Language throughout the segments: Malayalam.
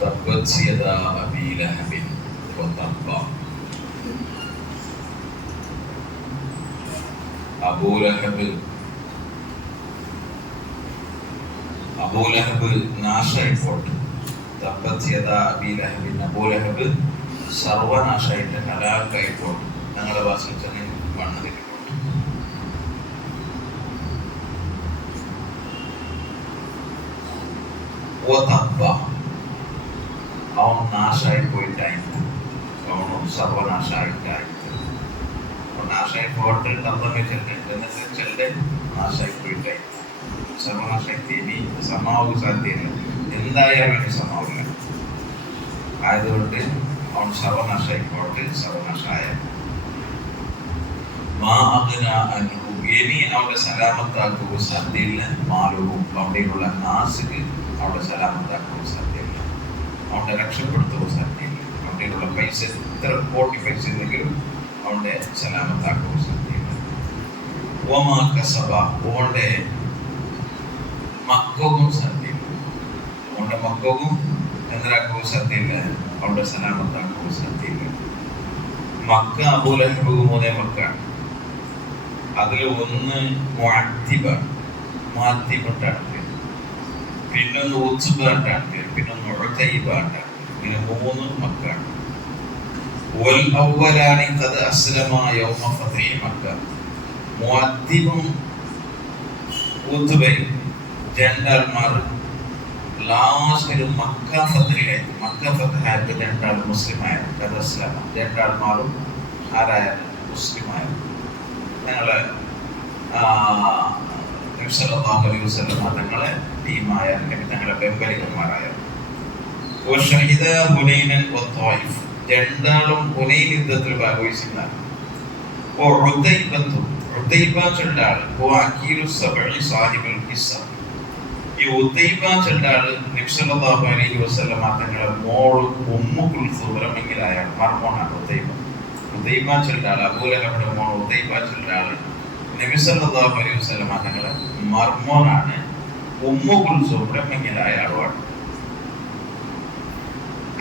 തബ്ബത് യദാ അബീ ലഹബിൻ വതബ്ബ. അബൂലഹബ് നാശായിപ്പോട്ട്. തബ്ബത് യദാ അബീ ലഹബിൻ, അബൂലഹബ് സർവനാശായിട്ട് ഹലാക്കായിപ്പോട്ട്. ഞങ്ങളുടെ ഭാഷയിൽ തന്നെ വണ്ണതിരിപ്പോട്ട്. അവൻ നാശായി പോയിട്ടായിരുന്നു, അവനും സർവനാശായിട്ടായിരുന്നു. നാശായി പോയിട്ട് തന്ത്രം വെച്ചിട്ട് നാശായി പോയിട്ടായിരുന്നു. സർവനാശായി ഇനി സമാവുക സാധ്യതയില്ല, എന്തായാലും വേണ്ടി സമാവില്ല. ആയതുകൊണ്ട് അവൻ സർവനാശായി പോയിട്ട് സർവനാശായ ഇനി അവിടെ സലാമത്താക്കുക സാധ്യയില്ല. മാലവും അവിടെയുള്ള നാസിക്ക് അവിടെ സലാമത്താക്കുക സാധ്യയില്ല, അവിടെ രക്ഷപ്പെടുത്തുക സാധ്യയില്ല. അവിടെയുള്ള പൈസ എത്ര കോടി പൈസ ഉണ്ടെങ്കിലും അവിടെ സലാമത്താക്കുക സാധ്യയില്ല. ഓമാ കസബ, ഓന്റെ മക്കവും സാധ്യയില്ല, ഓന്റെ മക്കവും എന്തരാക്കുക സാധ്യയില്ല, അവിടെ സലാമത്താക്കുക സാധ്യയില്ല. മക്ക അബൂലഹബ് 3 മക്കാണ്. അതിൽ ഒന്ന് മുഅത്തിബാണ്, പിന്നൊന്ന് ഉത്ബാണ്, പിന്നൊന്ന് ഉതൈബാണ്. ഇങ്ങനെ 3 മക്കാണ്. വൽ അവ്വലാനി ഖദ് അസ്ലമ യൗമ ഫത്ഹി മക്ക. മുഅത്തിബും ഉത്ബയും രണ്ടാൾമാർ ലാസ്റ്റ് മക്ക ഫത്ഹിലായി. മക്ക ഫത്ഹായിട്ട് രണ്ടാൾ മുസ്ലിമായ. ഖദ് അസ്ലമ രണ്ടാൾമാരും ആരായ മുസ്ലിമായ. ഞങ്ങളെ നബി സല്ലല്ലാഹു അലൈഹി വസല്ലം തങ്ങളെ ടീമായ ഞങ്ങളെ ബെമ്പലികന്മാരായ. ഹുനൈനൻ വത്വായിഫ്, രണ്ടാളും ഹുനൈൻ യുദ്ധത്തിൽ ഭാഗവഹിച്ചിരുന്നാണ്. ഉതൈബ ചൊല്ലാൾ സാഹിബുൽ ഖിസ്സ. ഈ ഉതൈബ ചൊല്ലാൾ നബി സല്ലല്ലാഹു അലൈഹി വസല്ലം തങ്ങളെ മോൾ ഉമ്മു കുൽസൂം റളിയല്ലാഹു അൻഹ മർമോനാണ്. ഉതൈബ ചൊല്ലാൾ അബൂലഹബിന്റെ മോൾ ഉതൈബ ചൊല്ലാൾ നബി സല്ലല്ലാഹു അലൈഹി വസല്ലം തങ്ങളെ മർമോനാണ്. ഉമ്മു കുൽസൂമിന്റെ മങ്ങിലായ ആളുമാണ്.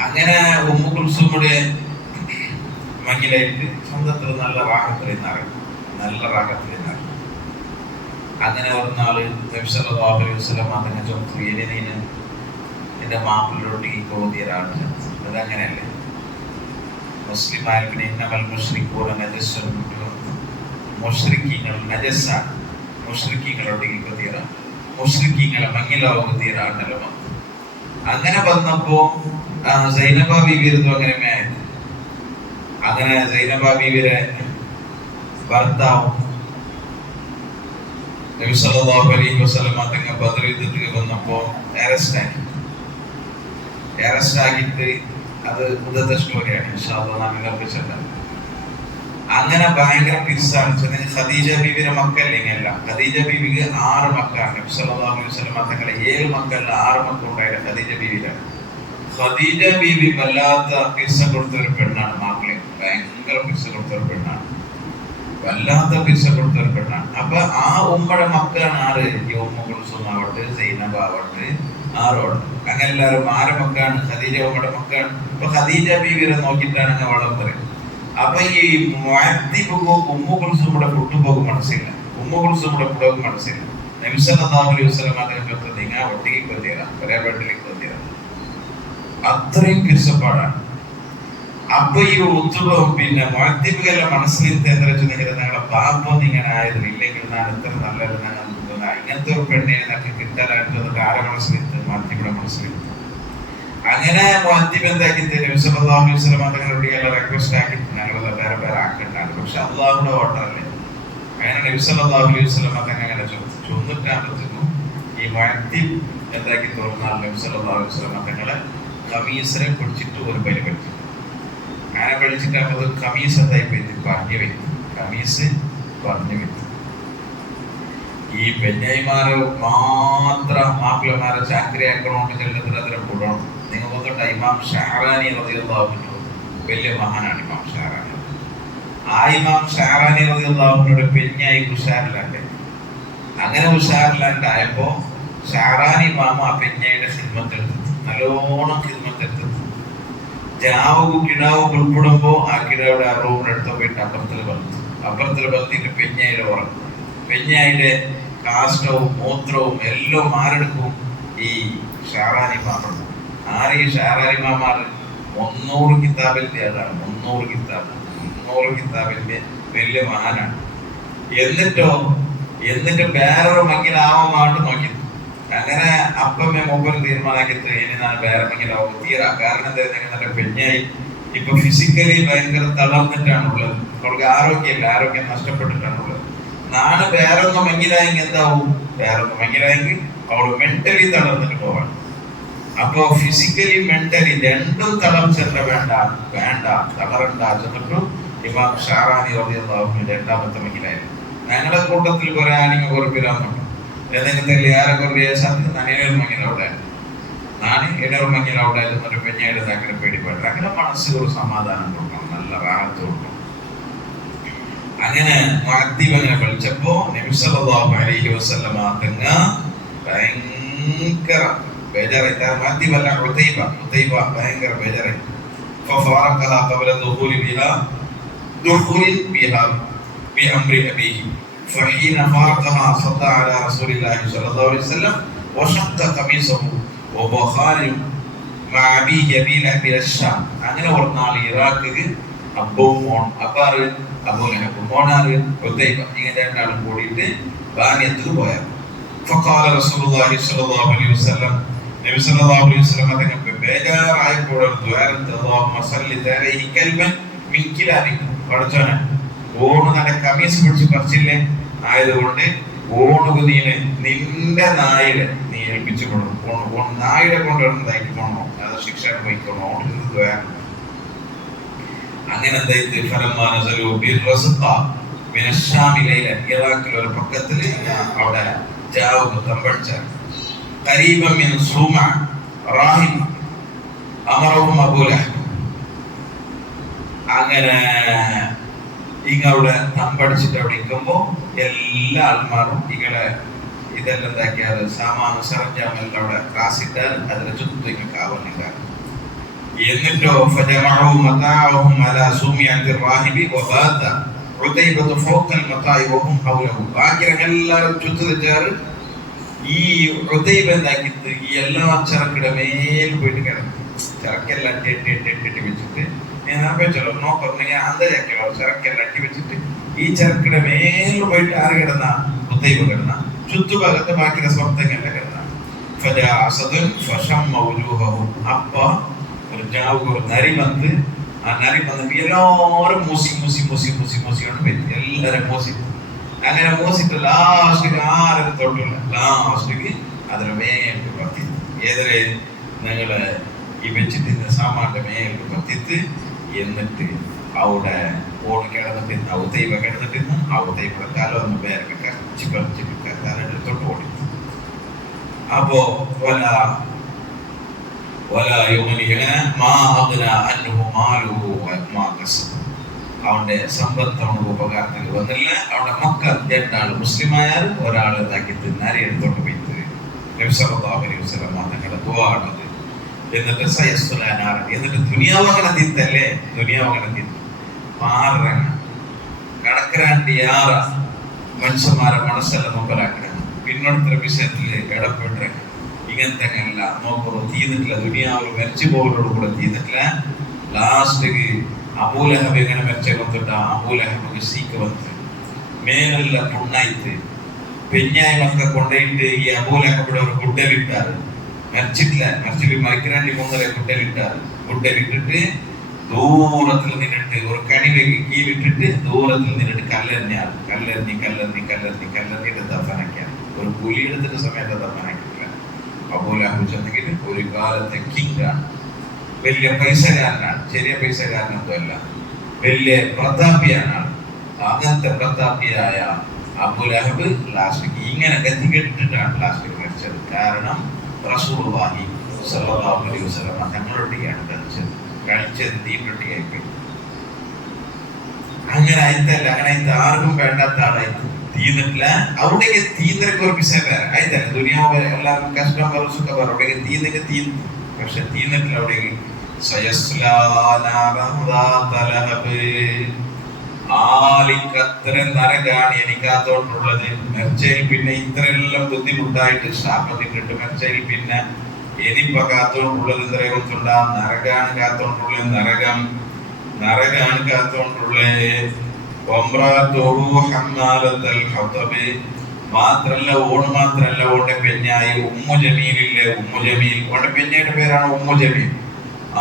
അങ്ങനെ ഉമ്മു കുൽസൂമിന്റെ മങ്ങിലായിട്ട് സ്വന്തത്തിൽ നല്ല റാഹത്തിലിരുന്നാണ്. അങ്ങനെ ഒരു നാള് നബി സല്ലല്ലാഹു അലൈഹി വസല്ലം തങ്ങൾ ചോദിച്ചു, എന്റെ മാപ്പിളോട്ട് ഈ കോതിയരാണ്. അതങ്ങനെയല്ലേ, മുസ്ലിമായ പിന്നെ ഇന്നമൽ മുശ്രിക്കൂന നജസ്സുൻ, മുശ്രിക്കീങ്ങൾ നജസ്സാണ്. മുശ്രിക്കീങ്ങളോട് ഈ കോതിയരാണ്, മുശ്രിക്കീങ്ങളെ മങ്ങിലാവുകയാണല്ലോ. അങ്ങനെ വന്നപ്പോ സൈനബ ബീവിരുന്നു. അങ്ങനെ സൈനബ ബീവിയുടെ ഭർത്താവും നബി സല്ലല്ലാഹു അലൈഹി വസല്ലം തങ്ങൾ ബദർ യുദ്ധത്തിൽ വന്നപ്പോ അറസ്റ്റ് ആക്കിയിട്ട്, അത് മുതത്തെ സ്റ്റോറിയാണ്. ഇൻഷാ അല്ലാഹ് നാം എല്ലാവർക്കും ചെല്ലാം. അങ്ങനെ ഭയങ്കര പിസ്സാണ്. ഖദീജ ബീവിയുടെ മക്കളില്ല. ഖദീജ ബീവിക്ക് 6 മക്കളാണ്. നബി സല്ലല്ലാഹു അലൈഹി വസല്ലം തങ്ങളെ 7 മക്കളിൽ 6 മക്കളുണ്ടായിരുന്നു ഖദീജ ബീവിയിലാണ്. ഖദീജ ബീവി വല്ലാത്ത പിസ്സ കൊടുത്തൊരു പെണ്ണാണ്. മാപ്പിളെ ഭയങ്കര പിസ്സ കൊടുത്തൊരു പെണ്ണാണ്, അപ്പൊ ആ ഉമ്മയുടെ മക്കളാണ് 6. ഈ ഉമ്മ കുൽസൂം ആവട്ടെ, സൈനബ ആവട്ടെ, 6. അങ്ങനെ എല്ലാവരും 6 മക്കളാണ്. ഖദീജ ഉമ്മയുടെ മക്കളാണ്. അപ്പൊ ഖദീജ ബീവിയെ നോക്കിയിട്ടാണ് അങ്ങനെ വളം പറയും. അപ്പൊ ഈ മുഅത്തിബുക്കും ഉമ്മു കുൽസൂമിന്റെ കുട്ടുപോകും മനസ്സില്ല, ഉമ്മു കുൽസൂമിന്റെ കുടവും മനസ്സില്ല. നബി സല്ലല്ലാഹു അലൈഹി വസല്ലം അദ്ദേഹത്തെ നിങ്ങൾ ഒട്ടിക്ക് കൊത്തിയതാണ്, ഒരേ വീട്ടിലേക്ക് കൊത്തിയതാണ്. അത്രയും കിർസപ്പാടാണ്. അപ്പൊ ഈ ഉത്തുബവും പിന്നെ മുഅത്തിബുകളുടെ മനസ്സിലിരുത്തി എന്താ വെച്ചാൽ, ഞങ്ങളുടെ പാപ്പം ഇങ്ങനെ ആയതിൽ ഇല്ലെങ്കിൽ ഞാൻ എത്ര നല്ലത് ഇങ്ങനത്തെ ഒരു പെണ്ണിനെ നമുക്ക് കിട്ടാനായിട്ട് ആരെ മനസ്സിലിരുത്ത്, മുഅത്തിബുടെ മനസ്സിലിരുത്ത്. അങ്ങനെ മുഅത്തിബ് എന്താക്കി നബി സല്ലല്ലാഹു അലൈഹി വസല്ലം തങ്ങളോട് എല്ലാം റിക്വസ്റ്റ് ആക്കി ഞങ്ങളെ വേറെ ആക്കിയിട്ടാണ്. പക്ഷെ അള്ളാഹുടെ ഓർഡറല്ലേ. അങ്ങനെ നബി സല്ലല്ലാഹു അലൈഹി വസല്ലം തങ്ങൾ അങ്ങനെ ചൊന്നിട്ടാകുമ്പോഴത്തേക്കും ഈ മുഅത്തിബ് എന്താക്കി തോന്നുന്നാൽ നബി സല്ലല്ലാഹു അലൈഹി വസല്ലം തങ്ങളെ ഖമീസിനെ പിടിച്ചിട്ട് ഒരു ബലി പഠിച്ചു. അങ്ങനെ പഠിച്ചിട്ടാകുമ്പോൾ ഖമീസ് എന്തായി പോയി, പറഞ്ഞു വെച്ചു. ഈ പെഞ്ഞൈമാരെ മാത്രം മാപ്പിളമാരെ ചാക്രിയാക്കണോണ്ട് ചെല്ലുന്നത് അതിനെ കൂടണം. നിങ്ങൾ നോക്കട്ടെ, ഇമാം ഷഹറാനി റളിയല്ലാഹു അൻഹു വലിയ മഹാനാണ്. ഇമാം ഷഹറാനി, ആ ഇമാം ഷഹറാനി റളിയല്ലാഹു അൻഹുയുടെ പെഞ്ഞായി ഉഷാറിലാണ്ട്. അങ്ങനെ ഉഷാറിലാണ്ടായപ്പോ ഷഹറാനി ഇമാം ആ പെഞ്ഞയുടെ ഖിദ്മത്ത് എടുത്തു, നല്ലോണം ഖിദ്മത്ത് ജാവും കിടാവും ഉൾപ്പെടുമ്പോ ആ കിടാവിടെ ആ റൂമിന്റെ അടുത്ത് പോയിട്ട് അപ്പുറത്തിൽ ബലത്തിട്ട് പെഞ്ഞായിട്ട് ഉറങ്ങും. പെഞ്ഞായിട്ട് കാഷ്ടവും മൂത്രവും എല്ലാം ആരെടുക്കും? ഈ ഷാറാനിമാറുണ്ട്. ആര് ഈ ഷാറാനിമാർ? 300 കിതാബിന്റെ അതാണ്. 300 കിതാബിന്റെ വലിയ മഹാനാണ്. എന്നിട്ട് വേറൊരു മങ്ങിലാവാമായിട്ട് നോക്കി. അങ്ങനെ അപ്പമ്മ മൂപ്പർ തീരുമാനാക്കിട്ട് ഇനി ഞാൻ വേറെ മങ്ങിലാവും തീരാ. കാരണം എന്താ, പെഞ്ഞായി ഇപ്പൊ ഫിസിക്കലി ഭയങ്കര തളർന്നിട്ടാണുള്ളത്. അവൾക്ക് ആരോഗ്യം നഷ്ടപ്പെട്ടിട്ടാണുള്ളത്. നാളെ വേറൊന്ന് മങ്ങിലായെങ്കിൽ എന്താവും? വേറൊന്ന് മങ്ങിലായെങ്കിൽ അവള് മെന്റലി തളർന്നിട്ട് പോവാണ്. അപ്പൊ ഫിസിക്കലി മെന്റലി രണ്ടും തളർച്ചല്ല. വേണ്ട തളരണ്ട ചെന്നിട്ടു ഇമാം ഷാറാനി റളിയല്ലാഹു രണ്ടാമത്തെ മങ്ങിലായിരുന്നു. ഞങ്ങളുടെ കൂട്ടത്തിൽ കുറെ ആനിങ്ങ കുറിപ്പിലാന്നുണ്ട്. ഏതെങ്കിലും ആരെ മങ്ങിലവിടെ ഒരു പെഞ്ഞയുടെ അങ്ങനെ പേടിപ്പാട്ട് അങ്ങനെ മനസ്സിൽ ഒരു സമാധാനം കൊടുക്കണം, നല്ല റാഹത്ത് കൊടുക്കണം. അങ്ങനെ മുഅദ്ദിബിനെ വിളിച്ചപ്പോ നബി സല്ലല്ലാഹു അലൈഹി വസല്ലമ തങ്ങൾ ഭയങ്കര ബേജാറായി. മുഅദ്ദിബല്ല ഉതൈബ ഭയങ്കര ബേജാറായി. ഫഫറഖഹ ഖബല ദുഖൂലിൻ ബിഹാ ബിഅംരി അബീഹി فحين فارقها صلى على رسول الله صلى الله عليه وسلم وشق قميصه وهو خارج مع أبيه يبيل إلى الشام. അങ്ങനെ ഒരു നാൾ ഇറാഖിൽ ഇങ്ങനെ രണ്ടാളും കൂടിയിട്ട് ബാനിയത്തിൽ പോയത്. فقال رسول الله صلى الله عليه وسلم നബി സല്ലല്ലാഹു അലൈഹി വസല്ലം തങ്ങൾക്ക് ബേജാറായപ്പോൾ اللهم صل عليه كلبا من كلابك. പഠിച്ചോനെ ഓണ് നല്ല കമീസ് പിടിച്ച് പറിച്ചില്ലേ, ആയതുകൊണ്ട് ഓണുകുതിന് നിന്റെ നായിലെ നീ ഏൽപ്പിച്ചു കൊടുക്കും. നായിടെ കൊണ്ടുവരുന്നതായിട്ട് പോണോ, അത് ശിക്ഷ വഹിക്കണോ? അങ്ങനെ ഇറാഖിൽ ഒരു പക്കത്തിൽ അവിടെ ജാവ് തമ്പടിച്ച അങ്ങനെ ഇങ്ങവിടെ തമ്പടിച്ചിട്ട് അവിടെ നിൽക്കുമ്പോ എല്ലാ ആൾമാരും ഇങ്ങനെ ഇതെല്ലാം എന്താക്കിയാൽ സാമാന സറഞ്ചാമെല്ലാം അവിടെ കാസിട്ടാൽ അതിനെ ചുറ്റും കാവലുണ്ടാകും. എന്നിട്ടോ എല്ലാവരും ചുറ്റുചേർ ഈ എന്താക്കിട്ട് ഈ എല്ലാ ചരക്കിടെ മേൽ പോയിട്ട് കിടക്കും. ചരക്കെല്ലാം വെച്ചിട്ട് നോക്കോ ചരക്കെല്ലാം അട്ടി വെച്ചിട്ട് ഈ ചരക്കിടെ മേൽ പോയിട്ട് ആര് കിടന്ന ഉദൈബ കിടന്ന ചുറ്റുഭാഗത്ത് ബാക്കിയുടെ സ്വർത്തങ്ങല്ല കിടന്ന അപ്പ ഒരു നരി വന്ന് ആ നരി വന്നിട്ട് എല്ലാവരും മൂസിക്കൊണ്ട് പറ്റി എല്ലാരും അങ്ങനെ മൂസിട്ട് ലാസ്റ്റിക്ക് ആരും തൊട്ടില്ല. ലാസ്റ്റിക്ക് അതിന് മേലേക്ക് പത്തി ഏതൊരു ഞങ്ങള് ഈ വെച്ചിട്ട് സാമാന്റെ മേലേക്ക് പത്തിത്ത് എന്നിട്ട് അവിടെ ഓട് കിടന്നിട്ട് ഔതൈബ കിടന്നിട്ട് ഔതൈബയുടെ തല ഒന്ന് പേരൊക്കെ കറച്ച് തലെടുത്തോട്ട് ഓടി. അപ്പോ അവന്റെ സമ്പത്ത് അവനക്ക് ഉപകാരത്തിൽ വന്നില്ല. അവിടെ മക്കൾ രണ്ടാള് മുസ്ലിമായാൽ ഒരാൾ ഇതാക്കി തിന്നാരെ എടുത്തോണ്ട് പോയി തങ്ങളുടെ ദുആണത്. എന്നിട്ട് എന്നിട്ട് ദുനിയാവങ്ങനെ തിന്നല്ലേ, ദുനിയാവങ്ങനെ തിന്നു മാറണം കണക്കരാണ്ടിയാറ മനുഷ്യന്മാരെ മനസ്സെല്ലാം നോക്കലാക്കണം. പിന്നോടത്തെ വിഷയത്തിൽ ഇടപെടുക ഇങ്ങനത്തെ നോക്കുള്ളൂ. തീർന്നിട്ടില്ല, ദുനിയാവ് മരിച്ചു പോകുന്നതോട് കൂടെ തീർന്നിട്ടില്ല. ലാസ്റ്റിക്ക് അബൂലഹബ് എങ്ങനെ മരിച്ച വന്നിട്ട അബൂലഹബ് സീക്ക് വന്ന് മേലെല്ല പുണ്ണായിട്ട് പെഞ്ഞായ്മൊക്കെ കൊണ്ടുപോയിട്ട് ഈ അബൂലഹബിയുടെ ഒരു ഗുഡലിട്ടാറ്. മരിച്ചിട്ട് മൈക്രാണ്ടി മൂന്നര ഗുഡലിട്ടിട്ട് ദൂരത്തിൽ നിന്നിട്ട് ഒരു കണിവയ്ക്ക് കീഴിട്ടിട്ട് ദൂരത്തിൽ നിന്നിട്ട് കല്ലെറിഞ്ഞിട്ട് ദഫനാക്കിയാണ്. ഒരു പുലി എടുത്തിട്ട് സമയത്ത് ദഫനാക്കിയില്ല. അബൂലഹബ് ചെന്നെങ്കിൽ ഒരു കാലത്തെ കിങ്ങാണ്, വലിയ പൈസക്കാരനാണ്. ചെറിയ പൈസക്കാരനൊന്നുമല്ല, വലിയ പ്രതാപിയാണ്. അങ്ങനത്തെ പ്രതാപിയായ അബൂലഹബ് ലാസ്റ്റിക്ക് ഇങ്ങനെ ഗതികെട്ടിട്ടാണ് ലാസ്റ്റിക്ക് മരിച്ചത്. കാരണം റസൂലുള്ളാഹി സ്വല്ലല്ലാഹു അലൈഹി വസല്ലം തങ്ങളൊട്ടിയാണ് കഴിച്ചത് തീരൊട്ടിയായി. അങ്ങനെ ആയിട്ടല്ല, അങ്ങനെ ആർക്കും വേണ്ടാത്ത ആളായിട്ട് തീർന്നിട്ടില്ല. അവിടേക്ക് തീർന്നൊക്കെ ഒരു പിസക്കാര ആയിട്ടല്ല. ദുനിയാവ് എല്ലാവർക്കും കഷ്ടം പറ സുഖം പറ അവിടേക്ക് തീർന്നൊക്കെ തീർന്നു. പക്ഷെ തീർന്നിട്ടില്ല. അവിടേക്ക് സയസ്ലാ നാറൻ ദാത ലഹബ്. ആലിക്കത്ര നരകാണ് എനിക്കകത്തോട്ടുള്ളത്. മെർച്ചയിൽ പിന്നെ ഇത്രയെല്ലാം ബുദ്ധിമുട്ടായിട്ട് ശാപത്തിട്ടിട്ട് മെർച്ചയിൽ പിന്നെ എനിപ്പ കാത്തോണ്ടുള്ളത് ഇത്രയെ കൊണ്ടുണ്ടാ നരകാണ് കാത്തോണ്ടുള്ളത്. നരകാണ് കാത്തോണ്ടുള്ളത്. മാത്രല്ല ഓന്റെ പെഞ്ഞായി ഉമ്മു ജമീലില്ലേ, ഉമ്മു ജമീൽ, ഓന്റെ പെഞ്ഞയുടെ പേരാണ് ഉമ്മു ജമീൽ.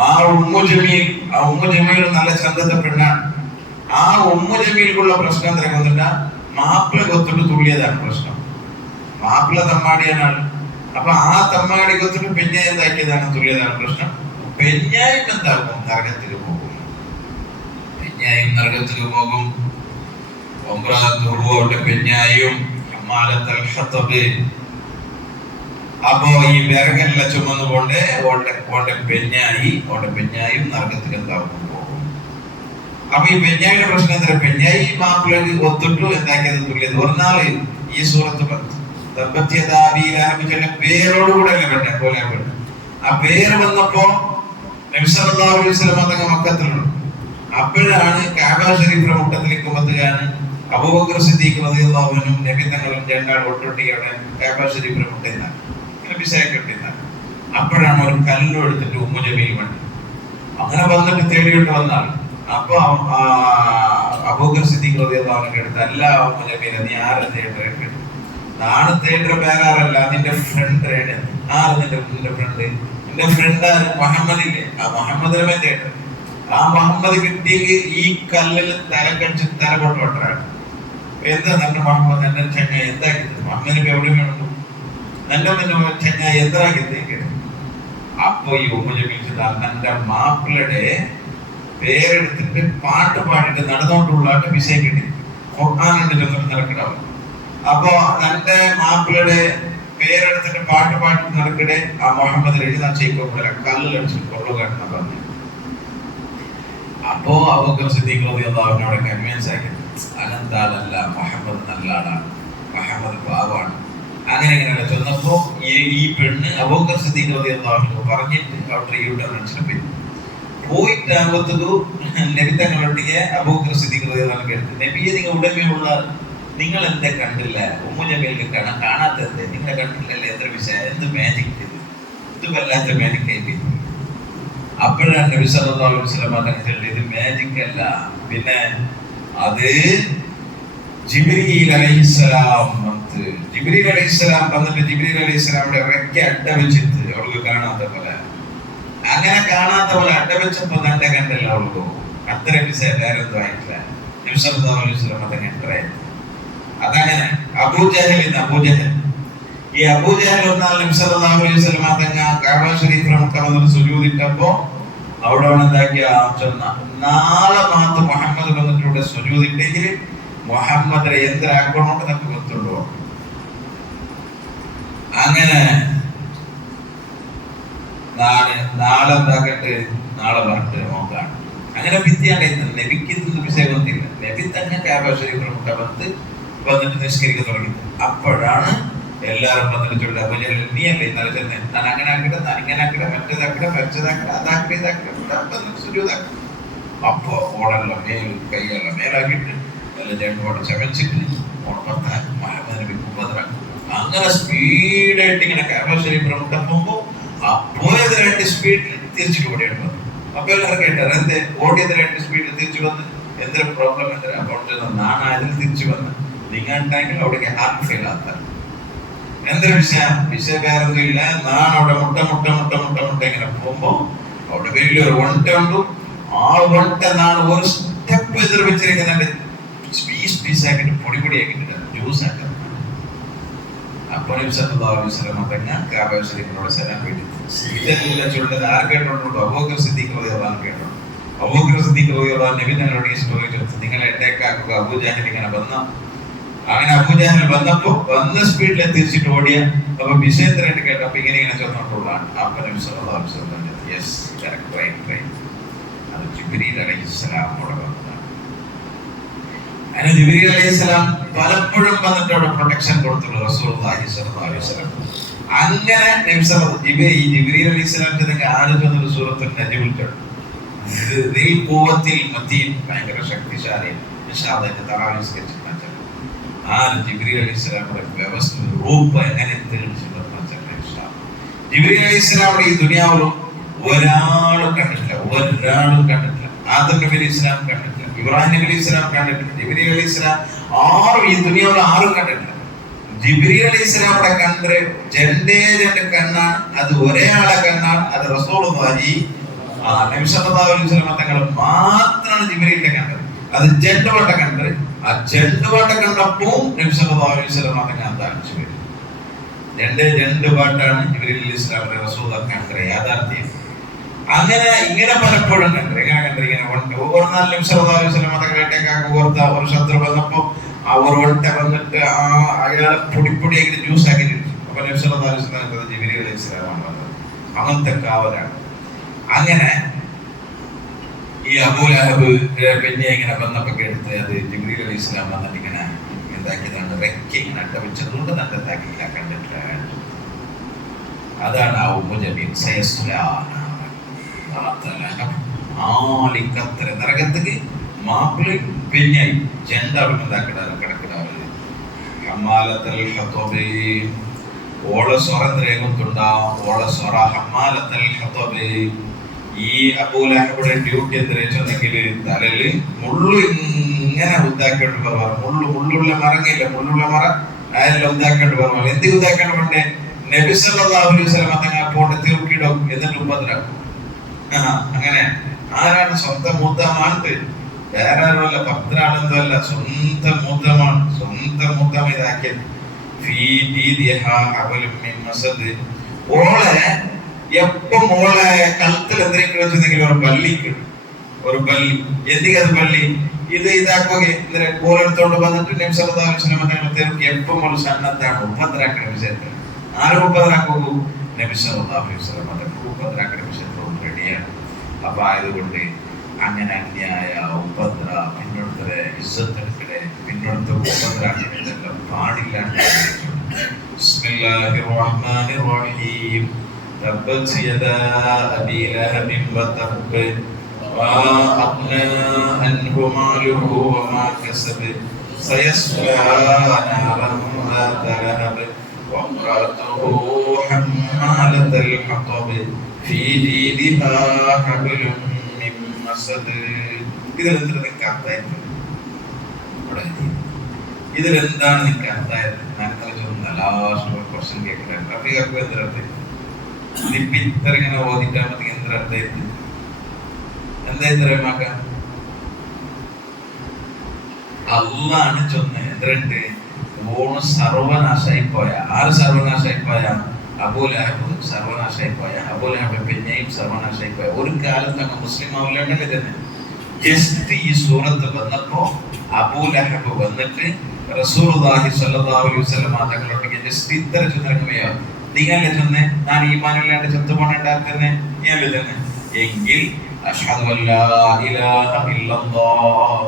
ആ ഉമ്മു ജമീൽ നല്ല ചന്തത്തെ പെണ്ണാണ്. ആ ഉമ്മു ജമീൽക്കുള്ള പ്രശ്നം എന്താ കൊന്നില്ല, മാപ്പിള കൊത്തിട്ട് തുള്ളിയതാണ് പ്രശ്നം. മാപ്പിള തമ്മാടിയാണ്. അപ്പൊ ആ തമ്മാടി കൊത്തിട്ട് പെഞ്ഞായി എന്താക്കിയതാണ്, തുള്ളിയതാണ് പ്രശ്നം. പെഞ്ഞായും എന്താകും, നരകത്തിൽ പോകും. പെഞ്ഞായും നരകത്തിൽ പോകും. പെഞ്ഞായും. അപ്പോ ഈ വിറകെല്ലാം ചുമന്നു കൊണ്ട് ഓന്റെ പെഞ്ഞായും നരകത്തിൽ എന്താകും, പോകും. അപ്പൊ ഈ പെഞ്ഞായിയുടെ പ്രശ്നം എന്താ, പെഞ്ഞായി മാപ്പിളക്ക് ഒത്തിട്ടു എന്താക്കിയത്, തുല്യത്. ഒരു നാള് ഈ സൂറത്ത് പേരോടുകൂടെ പോലെ ആ പേര് വന്നപ്പോ നബി സല്ലല്ലാഹു അലൈഹി വസല്ലം തങ്ങൾ മക്കത്തിലുണ്ട്. അപ്പോഴാണ് കഅബ ശരീഫിന്റെ മുട്ടത്തിലേക്ക് വന്നുകയാണ് അബൂബക്കർ സിദ്ദീഖ് റളിയല്ലാഹു അൻഹു നബി തങ്ങളും രണ്ടാൾ ഒട്ടൊട്ടിയുടെ കഅബ ശരീഫിന്റെ മുട്ടയിലാണ് നബി സാഹിബിട്ടിരുന്നത്. അപ്പോഴാണ് ഒരു കല്ല് എടുത്തിട്ട് ഉമ്മു ജമീൽ വണ്ടി അങ്ങനെ വന്നിട്ട് തേടിയിട്ട് വന്നാണ്. അപ്പൊ അബൂബക്കർ സിദ്ദീഖ് റളിയല്ലാഹു അൻഹു എടുത്ത്, അല്ല ഉമ്മു ജമീൽ, നീ ആരെ തേടുക? നാണ് തേടുക പേരാറല്ല, നിന്റെ ഫ്രണ്ട്. ആര് നിന്റെ ഫ്രണ്ട്? എന്റെ ഫ്രണ്ട് മുഹമ്മദില്ലേ, ആ മുഹമ്മദിനെ തേടുക. ആ മുഹമ്മദ് കിട്ടിയെങ്കിൽ ഈ കല്ലിൽ തല കടിച്ച് തല കൊണ്ട് വെട്ടാണ്. എന്താ നിന്റെ മുഹമ്മദ് എന്റെ ചെങ്ങ എന്താക്കിയത്? മുഹമ്മദിന് എവിടെ വേണം എന്റെ ചെങ്ങ എന്താക്കിയത്? അപ്പൊ ഈ ഉമ്മ ജമീൽ തന്റെ മാപ്പിളയുടെ പേരെടുത്തിട്ട് പാട്ട് പാടിട്ട് നടന്നുകൊണ്ടുള്ളാട്ട് വിഷയം കിട്ടി. ഖുർആനിന്റെ ചൊല്ലിട്ട് നടക്കിടാവും. അപ്പൊ തന്റെ മാപ്പിളയുടെ പേരെടുത്തിട്ട് പാട്ട് പാടിട്ട് നടക്കിടെ ആ മുഹമ്മദ് എഴുതാൻ ചെയ്യിക്കോട്ടെ കല്ലിലടിച്ചിട്ട് കൊള്ളുകയെന്ന് പറഞ്ഞു. അപ്പോ അബൂബക്കർ സിദ്ദീഖ് റളിയല്ലാഹു അൻഹു കൺവിൻസ് ആക്കി, അനന്താളല്ല, മുഹമ്മദ് നല്ല ആളാണ്, മുഹമ്മദ് പാവാണ്. അങ്ങനെയൊക്കെ ചെന്നപ്പോ ഈ പെണ്ണ് അബൂബക്കർ സിദ്ദീഖ് റളിയല്ലാഹു അൻഹു പറഞ്ഞിട്ട് അവിടെ യൂട്ടേൺ പോയിട്ട് ആകുമ്പത്തത് നബി തങ്ങളൊട്ടിയെ അബൂബക്കർ സിദ്ദീഖ് റളിയല്ലാഹു അൻഹു കേട്ടു, നബിയെ നിങ്ങൾ ഉടമയുള്ള നിങ്ങൾ എന്താ കണ്ടില്ല, ഉമ്മു ജമീലിനെ കാണാത്തത് നിങ്ങളെ കണ്ടില്ലല്ലേ, എത്ര വിഷയം, എന്ത് മാജിക് ഇത് വല്ലാത്ത മാജിക് ആയി. അപ്പോഴാണ് നബി സല്ലല്ലാഹു അലൈഹി വസല്ലം പറഞ്ഞത്, ഇത് മാജിക് അല്ല, പിന്നെ അത് ജിബ്രീൽ അലൈഹിസ്സലാം വന്നിട്ട് ജിബ്രീൽ അലൈഹിസ്സലാമിന്റെ റെക്ക അഡ വെച്ചിട്ട് അവൾക്ക് കാണാത്ത പോലെ, അങ്ങനെ കാണാത്ത പോലെ അഡ വെച്ചപ്പോ തന്നെ കണ്ടല്ല അവൾക്ക്. അത്ര വിഷയം വേറെന്തോ ആയിട്ടില്ല. നബി സല്ലല്ലാഹു അലൈഹി വസല്ലം തന്നെ എത്രയായി. അതങ്ങനെ അബൂജഹൽ ഈ അബൂജഹൽ ഒന്നാൾ നബി സല്ലല്ലാഹു അലൈഹി വസല്ലം തങ്ങൾ കഅബ ശരീഫിൽ വന്നിട്ട് സുജൂദിട്ടപ്പോ അവിടെ എന്താക്കിയ നാളെ മാത്രം മുഹമ്മദ് വന്നിട്ട് സുജൂദിട്ടെങ്കിൽ മുഹമ്മദിനെ എന്തൊരാക്രമണം നമുക്ക് ಗೊತ್ತುള്ളൂ. അങ്ങനെ നാളെ എന്താക്കട്ടെ, നാളെ പറഞ്ഞിട്ട് നോക്കാണ്. അങ്ങനെ വിദ്യാണ്ട് നബിക്ക് വിഷയം വന്നില്ല. നബി തന്നെ കഅബ ശരീഫിൽ വന്നിട്ട് നിസ്കരിക്കാൻ തുടങ്ങി. അപ്പോഴാണ് എല്ലാവരും വന്നിട്ട് ചൊല്ലുക, അബൂജഹൽ നീ അല്ലേ ഇന്നലെ ചെന്നേ, ഞാൻ അങ്ങനെ ആക്കട്ടെ, ഞാൻ ഇങ്ങനെ ആക്കട്ടെ, മറ്റേതാക്കട്ടെ, മറിച്ചതാക്കട്ടെ, അതാക്കട്ടെ, ഇതാക്കട്ടെ. അപ്പൊ ഓടെല്ലാം കൈയെല്ലാം മേലാക്കിയിട്ട് എല്ലാം ചേട്ടോടെ ചമച്ചിട്ട് അങ്ങനെ സ്പീഡായിട്ട് ഇങ്ങനെ കഅബ ശരീഫിൽ മുട്ട പോകുമ്പോ അപ്പോഴത്തെ രണ്ട് സ്പീഡിൽ തിരിച്ചിട്ട് ഓടിയാണ് വന്നു. അപ്പൊ എല്ലാവരും കേട്ടാറ്, എന്തേ ഓടിയത് രണ്ട് സ്പീഡിൽ തിരിച്ചു വന്ന്, എന്തൊരു പ്രോബ്ലം എന്താ അപ്പോൾ നാണായതിൽ തിരിച്ചു വന്ന് നിങ്ങളുണ്ടെങ്കിൽ അവിടേക്ക് ഹാർട്ട് ഫെയിൽ ആക്കാൻ എന്തൊരു വിഷയം വേറൊന്നും ഇല്ല. നാൻ അവിടെ മുട്ട ഇങ്ങനെ പോകുമ്പോ അവിടെ വലിയൊരു ഒണ്ട ഉണ്ട്. ആ ഒണ്ട നാണ് ഒരു സ്റ്റെപ്പ് എതിർ വെച്ചിരിക്കുന്നുണ്ട്, പീസാക്കിട്ട് പൊടിയാക്കിട്ട് ജ്യൂസ് ആക്കാൻ. അപ്പൊ നബി സല്ലല്ലാഹു അലൈഹി വസല്ലം തങ്ങൾ കഅബ ശരീഫിനോട് സലാം വീട്ടി. ഇതെല്ലാം ചൊല്ലുന്നത് ആർ കേട്ടിട്ടുണ്ടോ? അബൂബക്കർ സിദ്ദീഖ് റളിയല്ലാഹു അൻഹു കേട്ടോ. അബൂബക്കർ സിദ്ദീഖ് റളിയല്ലാഹു അൻഹു നബി തങ്ങളോട് ഈ സ്റ്റോറി ചോദിച്ചു, നിങ്ങളെ അറ്റാക്ക് അബൂജഹൽ ഇങ്ങനെ വന്ന. അങ്ങനെ അബൂജഹൽ വന്നപ്പോ വന്ന സ്പീഡിൽ തിരിച്ചിട്ട് ഓടിയ. അപ്പൊ വിഷയത്തിനായിട്ട് കേട്ടപ്പോ ഇങ്ങനെ ചൊന്നോട്ടുള്ളതാണ്. അപ്പൊ നബി സല്ലല്ലാഹു അലൈഹി വസല്ലം പറഞ്ഞു, യെസ് കറക്റ്റ്, അത് ജിബ്രീൽ അലൈഹിസ്സലാമോട് വന്നതാണ്. അങ്ങനെ ജിബ്രീൽ അലൈഹിസ്സലാം പലപ്പോഴും വന്നിട്ട് അവിടെ പ്രൊട്ടക്ഷൻ കൊടുത്തുള്ളൂ റസൂലുള്ളാഹി സ്വല്ലല്ലാഹു അലൈഹി വസല്ലം. അങ്ങനെ ജിബ്രീൽ അലൈഹിസ്സലാം ആര് ചെന്നൊരു സൂറത്തുൽ നജ്മിൽ ഭയങ്കര ശക്തിശാലി ജിബ്രീൽ അലൈഹിസ്സലാമുടെ വ്യവസ്ഥ റൂപ് എങ്ങനെ ജിബ്രീൽ അലൈഹിസ്സലാമുടെ ഈ ദുനിയാവിലും ഒരാളും കണ്ടിട്ടില്ല. ആദം നബി അലൈഹിസ്സലാം കണ്ടിട്ടില്ല, ഇബ്രാഹിം നബി അലൈഹിസ്സലാം കണ്ടിട്ടില്ല, ജിബ്രീൽ അലൈഹിസ്സലാം ആരും ഈ ദുനിയാവിൽ ആരും കണ്ടിട്ടില്ല. ജിബ്രീൽ അലൈഹിസ്സലാമുടെ കണ്ണ് ജന്റെ കണ്ണാണ്, അത് ഒരേ ആളെ കണ്ണാണ്, അത് റസൂലുള്ളാഹി നബി സല്ലല്ലാഹു അലൈഹി വസല്ലം തങ്ങൾ മാത്രമാണ് ജിബ്രീലിന്റെ കണ്ടത്. അത് ജണ്ടുവട്ട കണ്ട്, ആ ജണ്ടുവട്ട കണ്ടപ്പോൾ നബി സല്ലല്ലാഹു അലൈഹി വസല്ലം തങ്ങൾ അന്താളിച്ചു വരും. രണ്ട് പാട്ടാണ് ജിബ്രീൽ അലൈഹിസ്സലാമിന്റെ റസൂലുള്ളാഹി കണ്ടത് യാഥാർത്ഥ്യം. അങ്ങനെ ഇങ്ങനെ പലപ്പോഴും കണ്ടത്. എങ്ങനെ കണ്ടത്? ഇങ്ങനെ ഒരു നാല് നബി സല്ലല്ലാഹു അലൈഹി വസല്ലം തങ്ങളേക്കാക്ക് ഓർത്ത ഒരു ശത്രു വന്നപ്പോ അവർ ഒട്ട വന്നിട്ട് അയാളെ പൊടിപ്പൊടിയാക്കി ജ്യൂസ് ആക്കി. അപ്പൊ നബി സല്ലല്ലാഹു അലൈഹി വസല്ലം ജിബ്രീൽ അലൈഹിസ്സലാമാണ് വന്നത്. അങ്ങനത്തെ കാവലാണ്. അങ്ങനെ ഈ അബൂലഹബ് പിന്നെ ഇങ്ങനെ വന്നപ്പൊക്കെ എടുത്ത് അത് ജിബ്രീൽ അലൈഹിസ്സലാം വന്നിട്ട് ഇങ്ങനെ എന്താക്കിയതാണ്, റെക്ക ഇങ്ങനെ അട്ടവെച്ചതുകൊണ്ട് നല്ലതാക്കിയില്ല, കണ്ടിട്ടില്ല. അതാണ് ആ ഉമ്മുജബീൻ നരകത്തേക്ക് മാപ്പിളി പിന്നെയായി ചെണ്ടാവും എന്താക്കിടാറ് കിടക്കിടാറ്. ഓളെ സ്വറന്തരേകുന്നുണ്ടാവും. ഓളെ സ്വറ ഹമ്മാലത്തൽ ഹത്തബ്. ഈ അബൂലഹബിയുടെ ഡ്യൂട്ടി എന്താ വെച്ചെങ്കിൽ തലയില് മുള്ളു ഇങ്ങനെ ഉദ്ദാക്കേണ്ടി പറഞ്ഞു. മുള്ളുള്ള മരങ്ങില്ല, മുള്ളുള്ള മര അതെല്ലാം ഉദ്ദാക്കേണ്ടി പറഞ്ഞു. എന്ത് ഉദ്ദാക്കേണ്ടി വേണ്ടേ? നബി സല്ലല്ലാഹു അലൈഹി വസല്ലം തങ്ങൾ പോട്ടെ തീർക്കിടും എന്നിട്ട് ഉപദ്രവം. അങ്ങനെ ആരാണ്? സ്വന്തം മൂത്തമാണ്ട്, വേറെ ആരുമല്ല, ഭദ്രാണെന്തോ അല്ല, സ്വന്തം മൂത്തമാണ്. സ്വന്തം മൂത്തം ഇതാക്കിയത്. ഓളെ എപ്പം ഓളെ കഴുത്തിൽ എന്തെങ്കിലും വെച്ചെങ്കിൽ ഒരു ബല്ലി എന്തിക്കത് ബല്ലി ഇത് ഇതാക്കുക കോലെടുത്തോണ്ട് വന്നിട്ട് നബി സല്ലല്ലാഹു അലൈഹി വസല്ലം തങ്ങൾക്ക് എപ്പം ഒരു സന്നദ്ധാണ് ഉപദ്രാക്കുന്ന വിഷയത്തിൽ. ആരും ഉപദ്രാക്കൂ? നബി സല്ലല്ലാഹു അലൈഹി വസല്ലം തങ്ങൾക്ക് ഉപദ്രാക്കുന്ന വിഷയത്തോട് റെഡിയാണ്. അപ്പൊ ആയതുകൊണ്ട് അങ്ങനെ അന്യായ ഉപദ്ര പിന്നോടത്തെ ഇസ്സത്തെടുക്കലെ പിന്നോടത്തെ ഉപദ്രാക്കുന്നതെല്ലാം പാടില്ലാണ്ട്. ബിസ്മില്ലാഹിർ റഹ്മാനിർ റഹീം. تبت يدا أبي لهب وتب ما أغنى عنه ماله وما كسب سيصلى نارا ذات لهب وامرأته حمالة الحطب في جيدها حبل من مسد. ഇതിലെന്താണ് നിങ്ങൾക്ക് അർത്ഥമായത്? ഇതിലെന്താണ് നിങ്ങൾക്ക് അർത്ഥമായത്? ഞാൻ ചോദിച്ചു ലാസ്റ്റ് ക്വസ്റ്റ്യൻ കേൾക്കട്ടെ. റഫീഖ് എന്തിനർത്ഥം? ഇങ്ങനെ ഓദിട്ടാ മതി. എന്തർത്ഥം? എന്താ ഇത്രമാക്ക? അള്ളാണ് ചൊന്ന് എന്തരണ്ട് ഓണ് സർവനാശായി പോയ. ആര് സർവനാശായി പോയ? അബൂലഹബ് സർവനാശായി പോയ. അബൂലഹബ് പിന്നെയും സർവനാശായി പോയ. ഒരു കാലത്ത് അങ്ങ് മുസ്ലിം ആവില്ലാണ്ടല്ലേ തന്നെ. ജസ്റ്റ് ഈ സൂറത്ത് വന്നപ്പോ അബൂലഹബ് വന്നിട്ട് റസൂലുള്ളാഹി സ്വല്ലല്ലാഹു അലൈഹി വസല്ലം തങ്ങളോട് ജസ്റ്റ് ഇത്ര ചൊന്നറിയുകയോ, നിങ്ങളല്ലേ ചൊന്നെ ഞാൻ ഈമാനില്ലാണ്ട് ചത്തുപോണുണ്ടാക്കുന്നത് നീയല്ലേ തന്നെ എങ്കിൽ അഷ്ഹദു അല്ലാ ഇലാഹ ഇല്ലല്ലാഹ്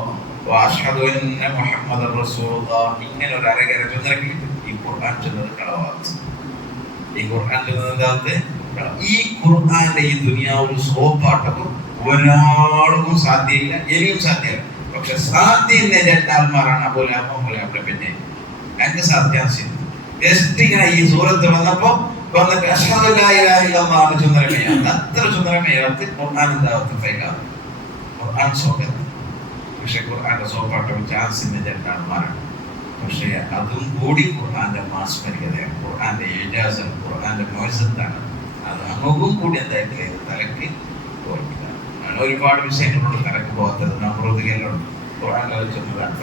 വഅഷ്ഹദു അന്ന മുഹമ്മദർ റസൂലുള്ളാഹ് ഇങ്ങനെ ഒരു അരകര ചൊന്നറിൽ ഈ ഖുർആൻ ചൊന്നത് കളവാത്ത്. ഈ ഖുർആൻ ചൊന്നത് ഈ ഖുർആന്റെ ഈ ദുനിയാവിൽ സോപ്പാട്ടവും ഒരാൾക്കും സാധ്യമില്ല, ഇനിയും സാധ്യമല്ല. പക്ഷെ സാധ്യത രണ്ടാൾമാരാണ് അബൂലഹബ് പിന്നെ എനിക്ക് സാധ്യാസില്ല. ജസ്റ്റ് ഇങ്ങനെ ഈ സൂറത്ത് വന്നപ്പോ വന്നിട്ട് അഷ്ഹദു അല്ലാ ഇലാഹ ഇല്ലല്ലാഹ് ചൊന്നറിയാണ്. അത്ര ചൊന്നറിയാത്ത ഖുർആൻ എന്താവത്ത് ഫൈലാണ്. ഖുർആൻ സോക്കത്ത്. പക്ഷെ ഖുർആന്റെ സോപ്പാട്ടം ചാൻസിന്റെ രണ്ടാൾമാരാണ്. പക്ഷെ അതും കൂടി ഖുർആന്റെ മാസ്മരികതയാണ്, ഖുർആന്റെ ഇജാസ, ഖുർആന്റെ മോയ്സത്താണ്. അത് അങ്ങും കൂടി എന്തായിട്ടില്ല, ഇത് തലക്ക് പോയിട്ടില്ല. അങ്ങനെ ഒരുപാട് വിഷയങ്ങളോട് തലക്ക് പോകാത്തത് നമ്രൂദികളുണ്ട്. ഖുർആൻ ചൊന്നതാണ്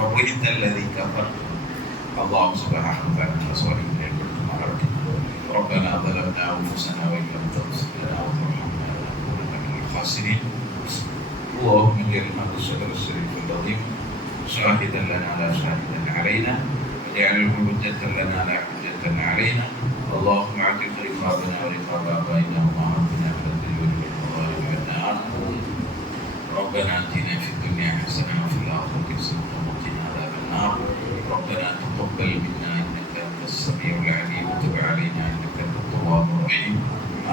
الله سبحانه وتعالى صالحين ربنا ظلمنا انفسنا وان لم تغفر لنا وترحمنا لنكونن من الخاسرين. اللهم اجعل هذا الشهر الشريف العظيم شاهدا لنا لا شاهدا علينا واجعله حجة لنا لا حجة علينا. اللهم اعتق رقابنا ورقاب ابائنا وامهاتنا من الذل والظلم والنار. ربنا اتنا في الدنيا حسنة وفي الآخرة حسنة وقنا عذاب النار. ربنا تقبل منا انك انت السميع العليم وتب علينا انك انت التواب الرحيم.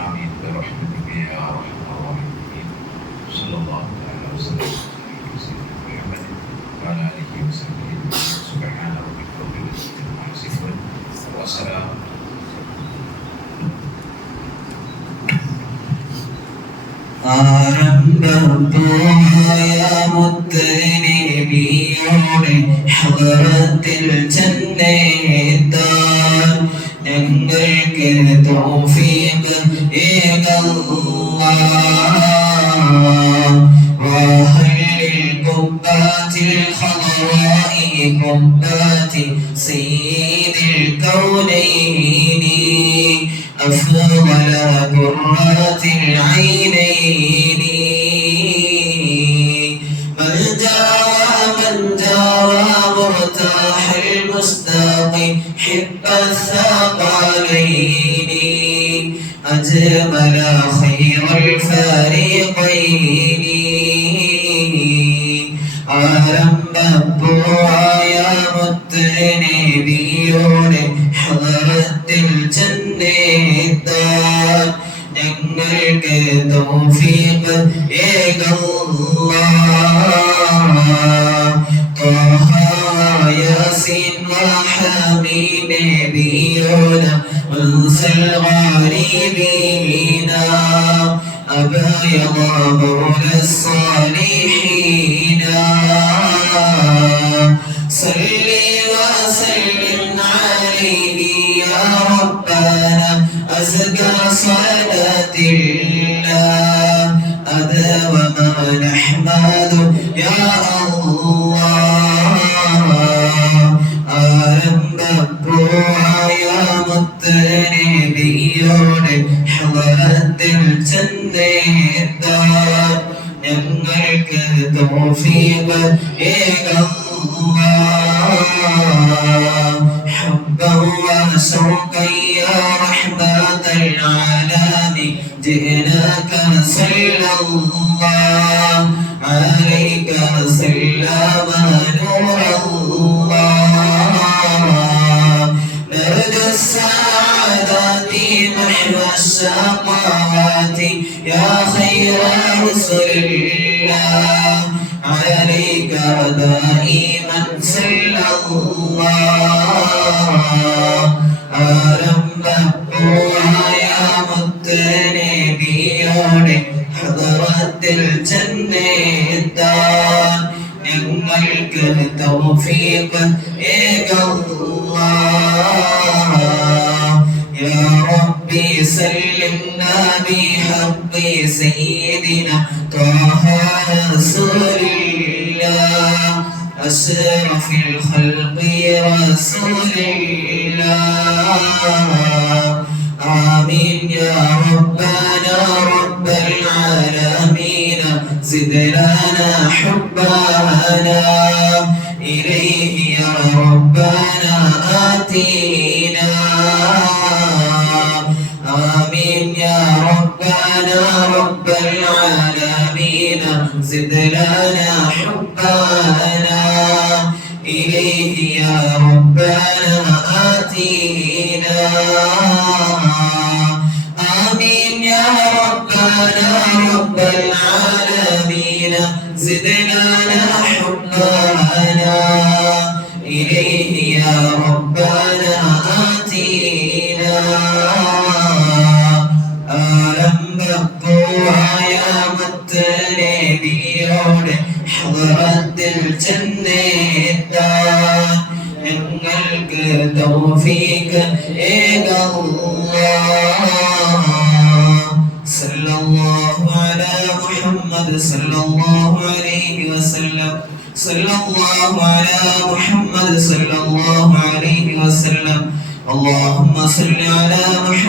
امين برحمتك يا ارحم الراحمين. സല്ലല്ലാഹു അലൈഹി വസല്ലം وعلى آله وصحبه سبحان ربك رب العزة عما يصفون وسلام ആരംഭമായ മുത്തനബിയുടെ ഹദറത്തിൽ ചെന്നെത്താൻ ഞങ്ങൾക്ക് തൗഫീഖ് قبات الخضراء قبات سيد الكونين أفضل قرات العينين من جاوى مرتاح المصداق حب الثقلين أجمل خير الفريقين ആരംഭപ്പൂവായ മുത്തനബിയുടെ ഹദറത്തിൽ ചെന്നെത്താൻ ഞങ്ങൾക്ക് തൗഫീഖ് ത്വാഹ യാസീൻ വഹമീം നബിയോന വൻസൽ ഗരീബീന أبيض مولى الصالحين صل وسلم عليه يا ربنا أزكى صلاة الله أدوم ما نحمد يا الله ആരംഭപ്പൂവായ മുത്തനബിയോടെ ഹദറത്തിൽ ചെന്നെത്താൻ ഞങ്ങൾക്ക് തൗഫീഖ് حبا وشوقا يا رحمة العالمين جئناك صلى الله عليك سلام نور الله نرجو السعادة محو الشقوات يا خير رسل الله عليك دائما صلى الله ആരംഭപ്പൂവായ മുത്തനബിയോടെ ഹദറത്തിൽ ചെന്നെത്താൻ ഞങ്ങൾക്ക് തൗഫീഖ് يا ربي سلمنا بحق سيدنا طه رسول الله أشرف الخلق رسول الله آمين يا ربنا رب العالمين زد لنا حبنا إليه يا ربنا آتينا آمين يا ربنا رب العالمين زد لنا حبنا إليه يا ربنا آتينا آمين يا ربنا رب العالمين زد لنا حبنا إليه يا ربنا آتينا ആരംഭപ്പൂവായ മുത്തനബിയോടെ ഹദറത്തിൽ ചെന്നെത്താൻ ഞങ്ങൾക്ക് തൗഫീഖ് സല്ലല്ലാഹു അലാ മുഹമ്മദ് സല്ലല്ലാഹു അലൈഹി വസല്ലം സല്ലല്ലാഹു അലാ മുഹമ്മദ് സല്ലല്ലാഹു അലൈഹി വസല്ലം اللهم صل على محمد